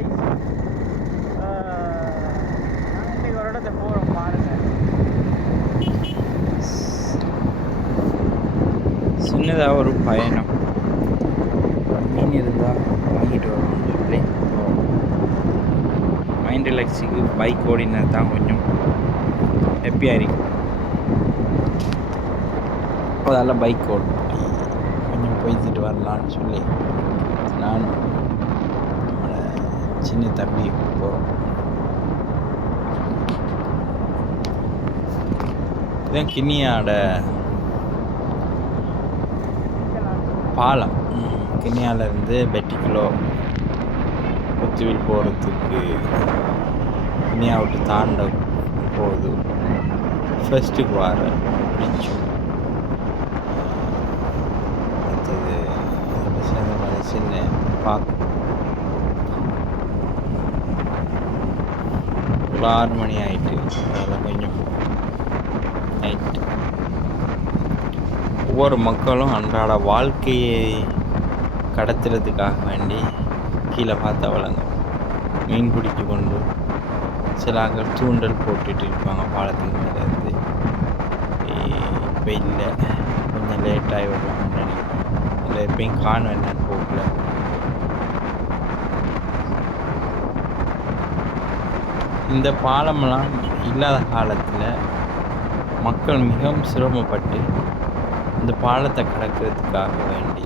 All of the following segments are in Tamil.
கைஸ், நாங்கள் இன்றைக்கி ஒரு இடத்த போகிறோம் பாருங்கள். சின்னதாக ஒரு பயணம் மீன் இருந்தால் வாங்கிட்டு வரணும்னு சொல்லி மைண்ட் ரிலாக்ஸுக்கு பைக் ஓடினா தான் கொஞ்சம் ஹாப்பியாக இருக்கும். அதெல்லாம் பைக் ஓடும் கொஞ்சம் போய்த்துட்டு வரலான்னு சொல்லி நானும் நம்மளோட சின்ன தம்பி போகிறோம். இதுதான் கிண்ணியாட பாலம். கிண்ணியாவிலேருந்து பெட்டிக்குலோ புத்துவில் போகிறதுக்கு கிண்ணியா விட்டு தாண்ட போகுது. ஃபர்ஸ்ட்டுக்கு வர பிரிட்ஜு அடுத்தது சேர்ந்த மாதிரி சின்ன பார்க். ஒரு 6 மணி ஆகிட்டு அதெல்லாம் கொஞ்சம் நைட்டு. ஒவ்வொரு மக்களும் அன்றாட வாழ்க்கையை கடத்துறதுக்காக வேண்டி கீழே பார்த்தா வழங்க மீன் பிடிச்சி கொண்டு சில ஆக்கள் தூண்டல் போட்டுட்டு இருப்பாங்க பாலத்துக்கு மேலே இருந்து. இப்போ இல்லை, கொஞ்சம் லேட்டாகி வருவாங்கன்னு நினைக்கிறேன். இல்லை எப்பயும் காணும் என்னன்னு போகல. இந்த பாலமெல்லாம் இல்லாத காலத்தில் மக்கள் மிகவும் சிரமப்பட்டு இந்த பாலத்தை கடக்கிறதுக்காக வேண்டி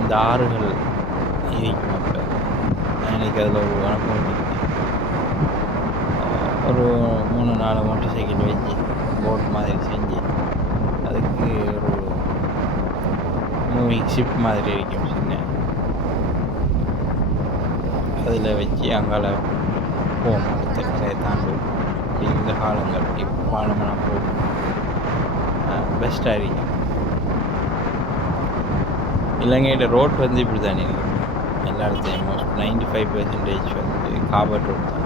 இந்த ஆறுகள் இருக்கும். அப்போ எனக்கு அதில் ஒரு அனுபவம் இருக்கு. ஒரு 3-4 மோட்டர் சைக்கிள் வச்சு போட் மாதிரி செஞ்சு அதுக்கு ஒரு மூவிங் ஷிப் மாதிரி இருக்கும் சின்ன, அதில் வச்சு அங்கால போவோம். அடுத்த கரையை தாண்டுவோம். இந்த காலங்கள் இப்போ பாலமெல்லாம் போகும் பெஸ்ட்டாக இருக்கும். இலங்கையோட ரோட் வந்து இப்படி தானே இருக்குது எல்லா இடத்துலையும். மோஸ்ட் 95% வந்து காபட் ரோட் தான்.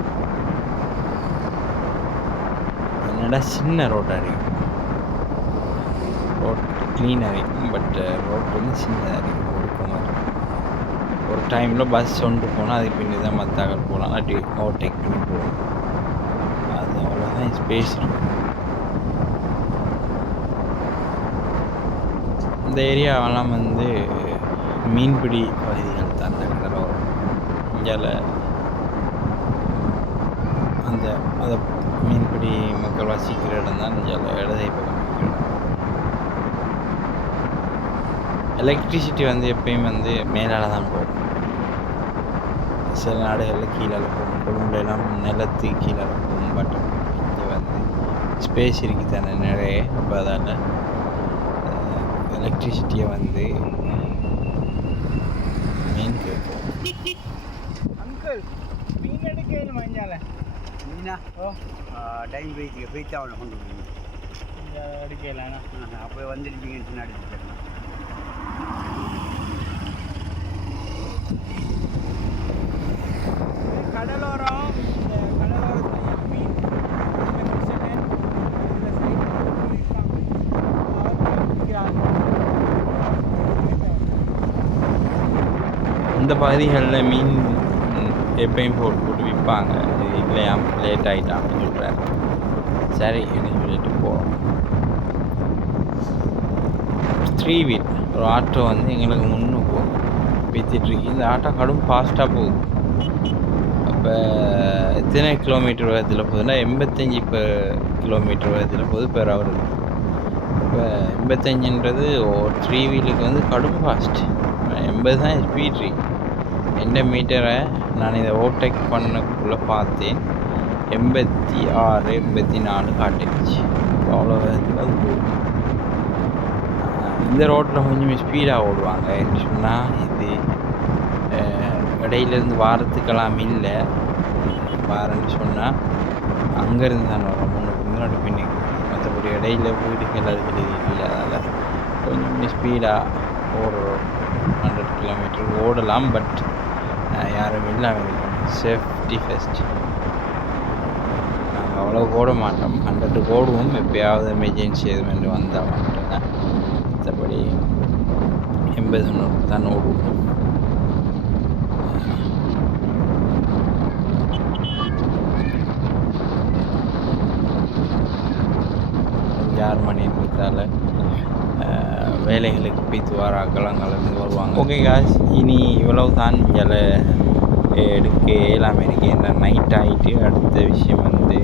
என்னடா சின்ன ரோட்டாக இருக்கும். ரோட் க்ளீனாக இருக்கும், பட் ரோட் வந்து சின்னதாக இருக்கும். கொடுக்க மாதிரி ஒரு டைமில் பஸ் கொண்டு போனால் அதுக்கு பின்னி தான் மற்றாக்கள் போகலாம், அப்படி ஓவர்டேக் பண்ணி போகணும். அது அவ்வளோதான் ஸ்பேஸ் இருக்கும். இந்த ஏரியாவெல்லாம் வந்து மீன்பிடி பகுதிகள் தான். அந்த கடலோரம் இந்தியாவில் அந்த அதை மீன்பிடி மக்கள் வசிக்கிற இடம் தான் இந்தியாவில் இடதை பக்கம். எலக்ட்ரிசிட்டி வந்து எப்பயும் வந்து மேலால் தான் போகும். சில நாடுகளில் கீழே போகும். கொழும்புலாம் நிலத்துக்கு கீழே போகும். பட் இங்கே வந்து ஸ்பேஸ் இருக்குது தானே நிறைய. அப்போ அதால் எலக்ட்ரிசிட்டியை வந்து மீன் கேட்கும். அங்கிள், மீன் எடுக்க மஞ்சால மீனா டைம் போயிட்டு அவனை கொண்டு எடுக்கலாண்ணா. அப்போ வந்துருப்பீங்கன்னு சொன்னா எடுத்துக்கிறேன். கடலோரம், இந்த கடலோரத்தில் மீன் இந்த பகுதிகளில் மீன் எப்பயும் போட்டு விற்பாங்க. இது இல்லையா லேட் ஆகிட்டான் அப்படின்னு சொல்கிறார். சரி என்ன சொல்லிட்டு போகிறோம். 3 வீல் ஒரு ஆட்டோ வந்து எங்களுக்கு முன்னுக்கு விற்றுட்ருக்கு. இந்த ஆட்டோ கடும் ஃபாஸ்ட்டாக போகுது. அப்போ எத்தனை கிலோமீட்டர் வேகத்தில் போகுதுன்னா 85 கிலோமீட்டர் வேகத்தில் போகுது பெர் ஹவருக்கு. இப்போ 85ன்றது ஒரு 3 வீலுக்கு வந்து கடும் ஃபாஸ்ட். 80 தான் ஸ்பீட் இருக்கு. எந்த மீட்டரை நான் இதை ஓவர்டேக் பண்ணக்குள்ளே பார்த்தேன் 86 84 காட்டுச்சு. அவ்வளோ வேகத்தில் அது போகுது. இந்த ரோட்டில் கொஞ்சம் ஸ்பீடாக ஓடுவாங்க என்று சொன்னால் இது இடையிலேருந்து வாரத்துக்கெல்லாம் இல்லை. வாரன்னு சொன்னால் அங்கேருந்து தான் வரும். முன்னாடி பின்னுக்கு. மற்றபடி இடையில வீடுகள் அது இல்லை. அதனால் கொஞ்சம் ஸ்பீடாக ஓடுறோம். 100 கிலோமீட்டர் ஓடலாம். பட் யாரும் இல்லாமல் இருக்கணும். Safety first. நாங்கள் அவ்வளோ ஓட மாட்டோம். 100 ஓடுவோம். எப்போயாவது எமர்ஜென்சி எதுவும் வந்தால் மட்டும்தான். மற்றபடி 80-100 தான் ஓடுவோம். 5-6 மணின்றதால வேலைகளுக்கு போய்த்து வராக்கள் அங்கேருந்து வருவாங்க. ஓகே காஸ், இனி இவ்வளவு தான் இங்கே எடுக்க இயலாமல் இருக்கு. என்ன நைட் ஆகிட்டு அடுத்த விஷயம் வந்து